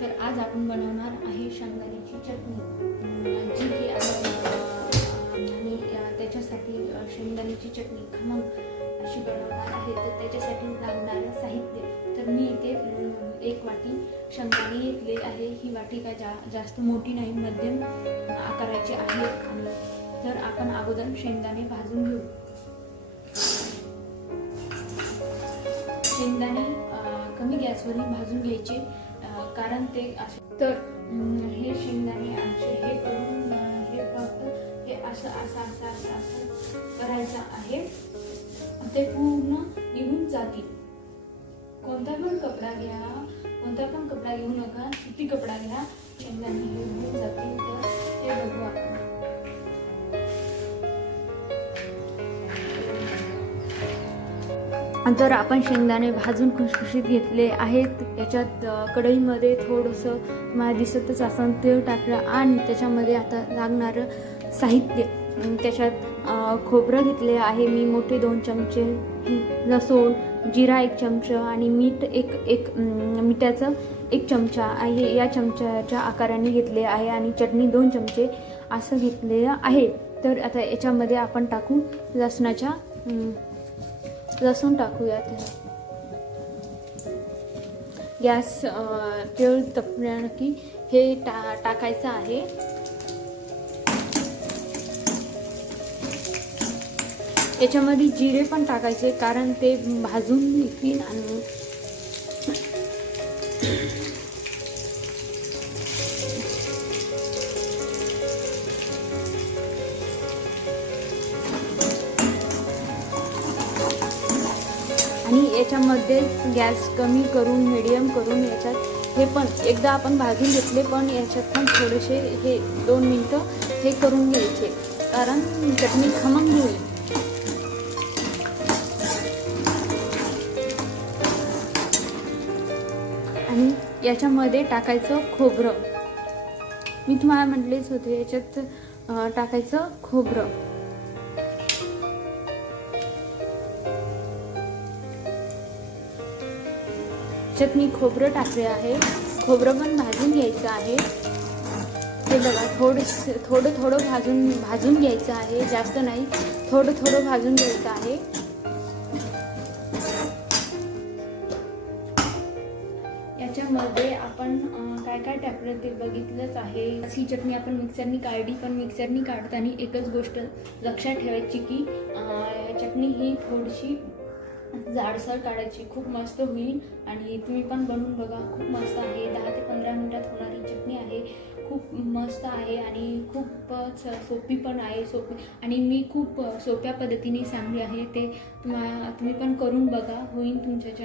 तर आज आपण बनवणार आहे शेंगदाण्याची चटणी. जी की आणि त्याच्यासाठी शेंगदाण्याची चटणी खमंग अशी बनवणार आहे. तर त्याच्यासाठी लागणारं साहित्य. तर मी इथे एक वाटी शेंगदाणे घेतले आहे. ही वाटी काय जा जास्त मोठी नाही मध्यम आकाराची आहे. आणि तर आपण अगोदर शेंगदाणे भाजून घेऊ. शेंगदाणे कमी गॅसवरही भाजून घ्यायचे. कारण ते तर हे शेंगदाणे आमचे हे करून हे फक्त हे असं असं असं असं असं करायचं आहे. ते पूर्ण निघून जातील. कोणता पण कपडा घ्या कोणता पण कपडा घेऊ नका सुती कपडा घ्या शेंगदाणे हे निघून जातील. तर ते बघू आपण. तर आपण शेंगदाणे भाजून खुशखुशीत घेतले आहेत. याच्यात कढईमध्ये थोडंसं मला दिसतच असं तेल टाकलं आणि त्याच्यामध्ये आता लागणारं साहित्य. त्याच्यात खोबरं घेतले आहे मी मोठे दोन चमचे लसूण जिरा एक चमचा आणि मीठ एक एक मिठाचं एक चमचा आहे. या चमच्याच्या आकाराने घेतले आहे आणि चटणी दोन चमचे असं घेतलेलं आहे. तर आता याच्यामध्ये आपण टाकू लसणाच्या लसूण लसूण टाकूयात गॅस तेल तपल्या की हे टा टाकायचं आहे. याच्यामध्ये जिरे पण टाकायचे कारण ते भाजून निघतील आणि आणि याच्यामध्येच गॅस कमी करून मिडियम करून याच्यात हे पण एकदा आपण भाजून घेतले पण याच्यात पण थोडेसे हे दोन मिनटं हे करून घ्यायचे. कारण चटणी खमंग होईल. आणि याच्यामध्ये टाकायचं खोबरं. मी तुम्हाला म्हटलेच होते याच्यात टाकायचं खोबरं. त्याच्यात मी खोबरं टाकले आहे. खोबरं पण भाजून घ्यायचं आहे. हे बघा थोडं थोडं थोडं भाजून भाजून घ्यायचं आहे. जास्त नाही थोडं थोडं भाजून घ्यायचं आहे. याच्यामध्ये आपण काय काय टाकलं ते बघितलंच आहे. ही चटणी आपण मिक्सरनी काढली पण मिक्सरनी काढताना एकच गोष्ट लक्षात ठेवायची की चटणी ही थोडीशी जाडसर काढायची खूप मस्त होईल. आणि तुम्ही पण बनवून बघा खूप मस्त आहे. दहा ते पंधरा मिनटात होणारी चटणी आहे. खूप मस्त आहे आणि खूपच सोपी पण आहे सोपी. आणि मी खूप सोप्या पद्धतीने सांगली आहे. ते तुम्हा तुम्ही पण करून बघा. होईल तुमच्या